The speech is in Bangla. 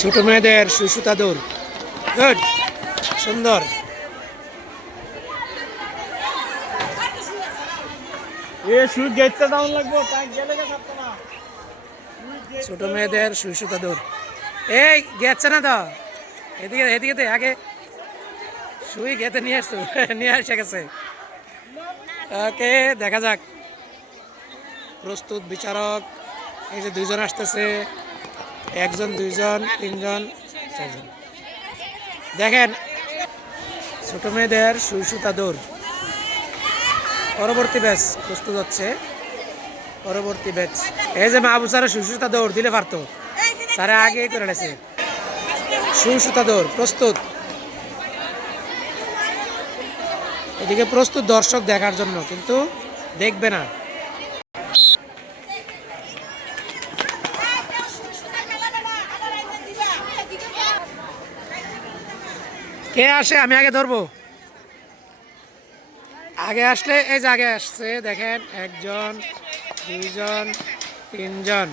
ছোট মেয়েদের সুসুতা দৌড়, গুড, সুন্দর। ছোট মেয়েদের সুসুতা দৌড়, এই গেছে না তো, এদিকে এদিকে দে আগে, সুই গেতে নিয়ে আসতো, নিয়ে এসে গেছে। ওকে, দেখা যাক। প্রস্তুত বিচারক, এই যে দুইজন আসতেছে, একজন, দুইজন, তিনজন, চারজন। দেখেন, ছোট মেয়েদের সুসুতা দৌড়, পরবর্তী ব্যাচ প্রস্তুত হচ্ছে। পরবর্তী ব্যাচ, এই যে মাহবুব স্যারের সুসুতা দৌড় দিলে পারতো, স্যারে আগে করে রেখেছে। সুসুতা দৌড় প্রস্তুত, এদিকে প্রস্তুত দর্শক দেখার জন্য, কিন্তু দেখবে না। কে আসে আমি আগে ধরবো, আগে আসলে এই যে আগে আসছে, দেখেন, একজন, দুইজন, তিনজন।